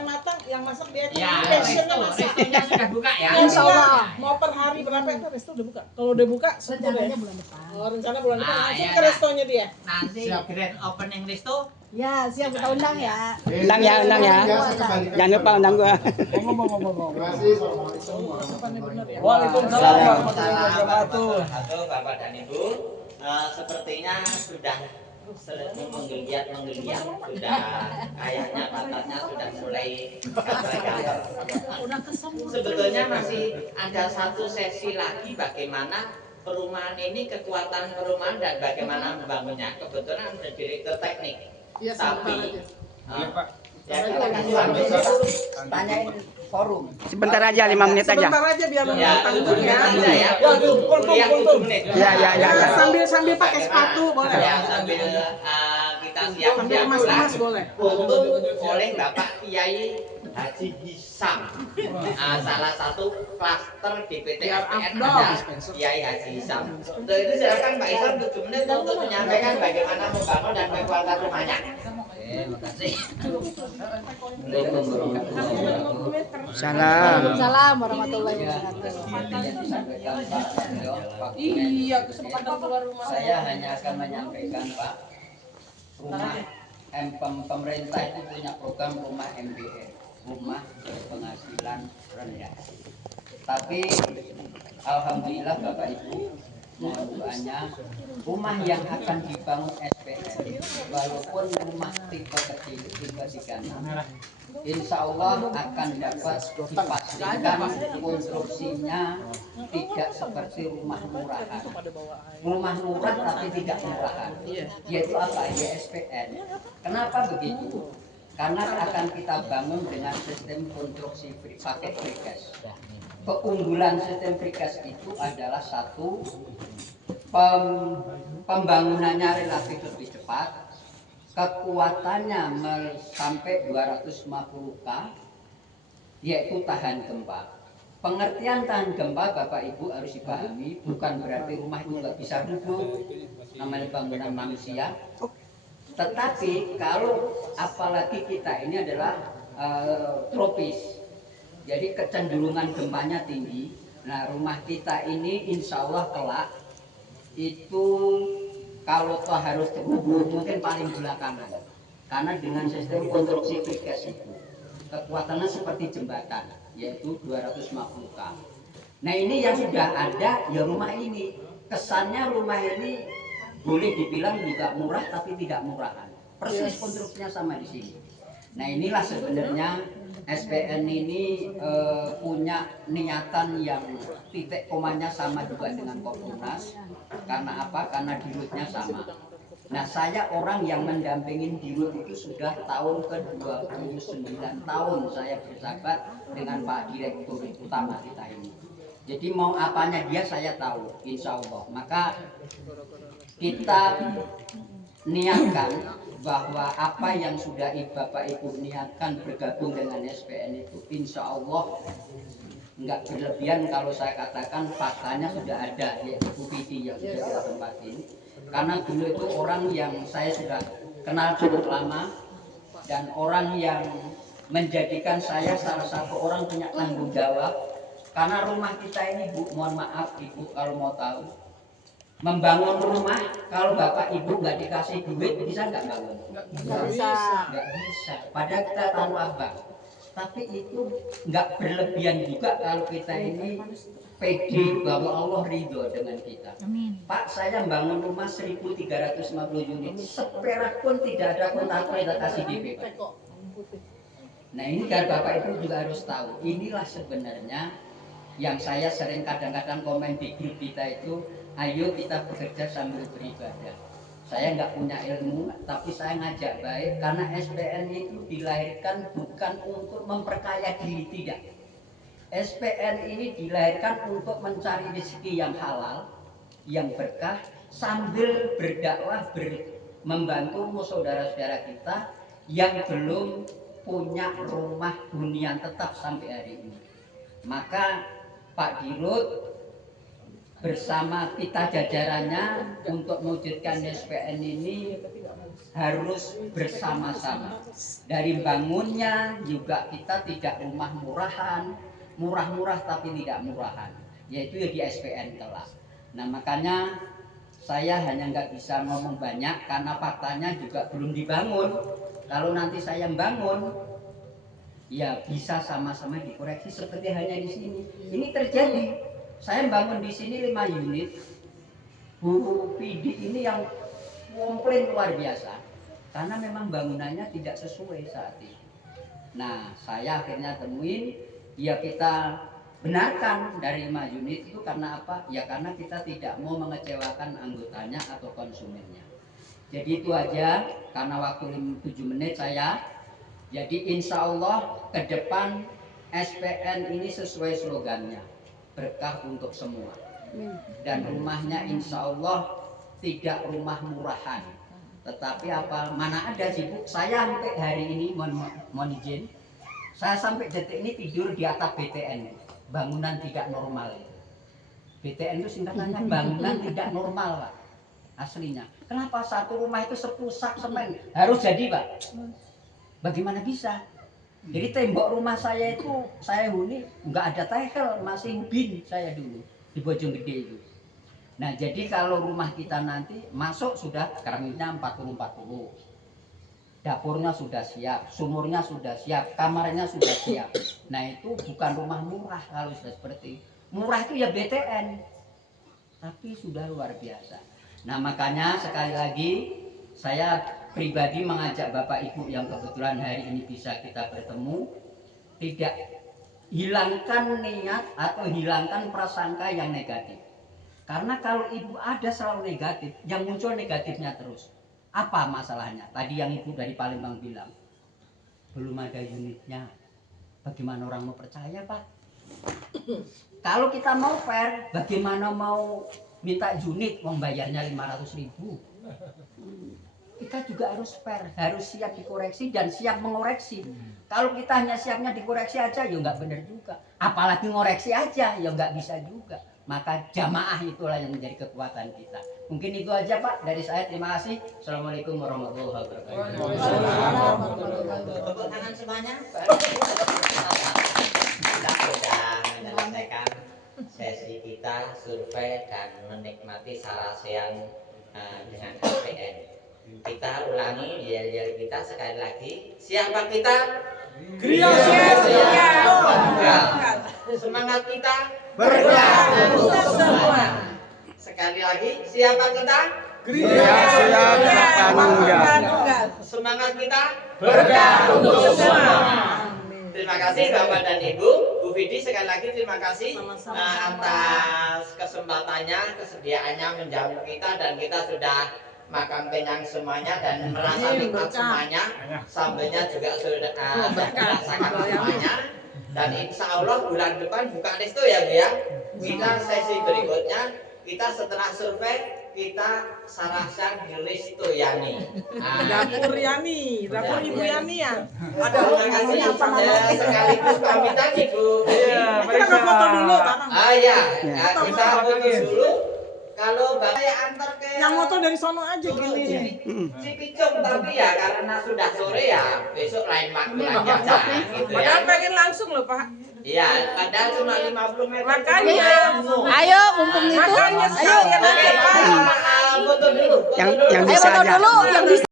makan matang, yang masak dia Ya, passionnya masak. restonya sudah buka ya. Insya Allah. Mau per hari berapa itu resto udah buka? Kalau udah buka, Rencananya bulan depan. Oh, rencana bulan depan Ah, langsung iya, ke nah. restonya dia. Nanti grand opening resto. Ya, siap kita undang ya. Undang ya, undang ya. Jangan lupa undang gua. Waalaikumsalam warahmatullahi wabarakatuh. Bapak dan Ibu, sepertinya sudah menggeliat, sudah kayaknya pantatnya sudah mulai sebetulnya masih ada satu sesi lagi bagaimana perumahan ini, kekuatan perumahan dan bagaimana membangunnya. Kebetulan ada direktur teknik. Iya, Tapi Pak. ya, kita kasih sampai situ. Tanyain forum. Sebentar aja, 5 menit aja. Sebentar aja biar Ya, tanggung ya. aja ya. Kuliah 7 menit. Ya. Sambil pakai sepatu boleh. Ya, sambil kita siap-siap Emas-emas boleh. untuk oleh Bapak Kiai Haji Hisam, salah satu klaster DPT SPN ada Kiai Haji Hisam. Untuk itu silakan Pak Hisam 7 menit untuk menyampaikan bagaimana membangun dan kekuatan rumahnya. Terima kasih. Salam. Waalaikumsalam warahmatullahi wabarakatuh. Iya, kesempatan keluar rumah. Saya hanya akan menyampaikan Pak, pemerintah itu punya program rumah MBR, rumah berpenghasilan rendah. Tapi alhamdulillah Bapak Ibu, mohon doanya, rumah yang akan dibangun SPN walaupun rumah tipe kecil, tipe 36, insya Allah akan dapat dipastikan konstruksinya tidak seperti rumah murahan. Rumah murah tapi tidak murahan, yaitu apa? Ya SPN. Kenapa begitu? Karena akan kita bangun dengan sistem konstruksi pakai precast. Keunggulan sistem precast itu adalah satu, pembangunannya relatif lebih cepat, kekuatannya sampai 250 K, yaitu tahan gempa. Pengertian tahan gempa Bapak Ibu harus dipahami, bukan berarti rumah itu nggak bisa rubuh, namanya bangunan manusia. Tetapi kalau apalagi kita ini adalah tropis, jadi kecenderungan gempanya tinggi. Nah, rumah kita ini insya Allah kelak itu kalau toh harus rubuh mungkin paling belakangan, karena dengan sistem konstruksi precast itu kekuatannya seperti jembatan, yaitu 250 K. Nah, ini yang sudah ada ya rumah ini, kesannya rumah ini boleh dibilang juga murah tapi tidak murahan, persis konstruksinya sama di sini. Nah, inilah sebenarnya SPN ini punya niatan yang titik komanya sama juga dengan Komponas. Karena apa? Karena dirutnya sama. Nah, saya orang yang mendampingin dirut itu sudah tahun ke-29 tahun saya bersahabat dengan Pak Direktur Utama kita ini. Jadi mau apanya dia saya tahu, insya Allah. Maka kita niatkan bahwa apa yang sudah Bapak Ibu niatkan bergabung dengan SPN itu insya Allah nggak berlebihan kalau saya katakan faktanya sudah ada, yaitu Bu Pidi yang sudah kita tempatin. Karena dulu itu orang yang saya sudah kenal cukup lama dan orang yang menjadikan saya salah satu orang punya tanggung jawab. Karena rumah kita ini Bu, mohon maaf Ibu kalau mau tahu, membangun rumah kalau Bapak Ibu nggak dikasih duit bisa nggak bangun? Nggak bisa. Padahal kita tahu abang. Tapi itu nggak berlebihan juga kalau kita ini pede bahwa Allah ridho dengan kita. Amin. Pak, saya bangun rumah 1.350 unit, seperak pun tidak ada kontrak kita kasih DP. Nah, ini kan Bapak Ibu juga harus tahu. Inilah sebenarnya yang saya sering kadang-kadang komen di grup kita itu, ayo kita bekerja sambil beribadah. Saya nggak punya ilmu, tapi saya ngajak baik karena SPN itu dilahirkan bukan untuk memperkaya diri, tidak. SPN ini dilahirkan untuk mencari rezeki yang halal, yang berkah, sambil berdakwah, membantu saudara-saudara kita yang belum punya rumah hunian tetap sampai hari ini. Maka Pak Dirut bersama kita jajarannya untuk mewujudkan SPN ini harus bersama-sama. Dari bangunnya juga kita tidak rumah murahan, murah-murah tapi tidak murahan, yaitu ya di SPN kelak. Nah makanya saya hanya nggak bisa ngomong banyak karena faktanya juga belum dibangun. Kalau nanti saya bangun, ya bisa sama-sama dikoreksi seperti hanya di sini. Ini terjadi. Saya bangun di sini 5 unit. Bu Vidi ini yang komplain luar biasa karena memang bangunannya tidak sesuai saat ini. Nah, saya akhirnya temuin, ya kita benarkan dari 5 unit itu karena apa? Ya karena kita tidak mau mengecewakan anggotanya atau konsumennya. Jadi itu aja, karena waktu 7 menit saya. Jadi insya Allah ke depan SPN ini sesuai slogannya, berkah untuk semua. Dan rumahnya insya Allah tidak rumah murahan, tetapi apa, mana ada sih Bu, saya sampai hari ini mohon izin, saya sampai detik ini tidur di atap BTN, bangunan tidak normal. BTN itu singkatannya bangunan tidak normal Pak, aslinya. Kenapa satu rumah itu 10 sak semen harus jadi Pak? Bagaimana bisa? Jadi tembok rumah saya itu, saya huni nggak ada tegel, masih bin saya dulu di Bojonggede itu. Nah jadi kalau rumah kita nanti masuk sudah keranjangnya 40-40, dapurnya sudah siap, sumurnya sudah siap, kamarnya sudah siap. Nah itu bukan rumah murah kalau sudah seperti murah itu ya BTN, tapi sudah luar biasa. Nah makanya sekali lagi saya pribadi mengajak Bapak Ibu yang kebetulan hari ini bisa kita bertemu, tidak hilangkan niat atau hilangkan prasangka yang negatif. Karena kalau Ibu ada selalu negatif, yang muncul negatifnya terus. Apa masalahnya? Tadi yang Ibu dari Palembang bilang, belum ada unitnya. Bagaimana orang mau percaya Pak? Kalau kita mau fair, bagaimana mau minta unit, membayarnya 500.000? Kita juga harus fair, harus siap dikoreksi dan siap mengoreksi. Kalau kita hanya siapnya dikoreksi aja, ya nggak benar juga. Apalagi ngoreksi aja, ya nggak bisa juga. Maka jamaah itulah yang menjadi kekuatan kita. Mungkin itu aja Pak dari saya. Terima kasih. Assalamualaikum warahmatullahi wabarakatuh. Tepuk tangan semuanya. Kita sudah menyelesaikan sesi kita survei dan menikmati sarasean dengan SPN. Kita ulangi yel-yel kita sekali lagi. Siapa kita? Griya. Semangat kita Berkah untuk semua. Sekali lagi, siapa kita? Griya. Semangat kita Berkah untuk semua. Terima kasih Bapak dan Ibu. Bu Vidi sekali lagi terima kasih atas kesempatannya, kesediaannya menjamu kita, dan kita sudah makan kenyang semuanya dan merasa nikmat semuanya. Sambelnya juga sudah dirasakan semuanya. Dan insya Allah bulan depan buka resto ya Bu ya. Kita sesi berikutnya, kita setelah survei kita sarasan di resto Yani. Dapur Yani, dapur Ibu Yani ya. Ada terima kasih sekaligus pamitan Ibu. Kita foto dulu Pak. Ya, kita foto dulu. Kalau Bapak ya antar ke Yang motor dari sono aja gini. Cipicung, tapi ya karena sudah sore ya besok lain waktu lagi aja gitu ya. Padahal pengen langsung loh Pak. Iya, padahal cuma 50 meter. Makanya. Ayo, mumpung itu. Makanya Ayo. sekalian aja Pak. Foto dulu. Yang Ayo bisa foto aja. dulu yang bisa.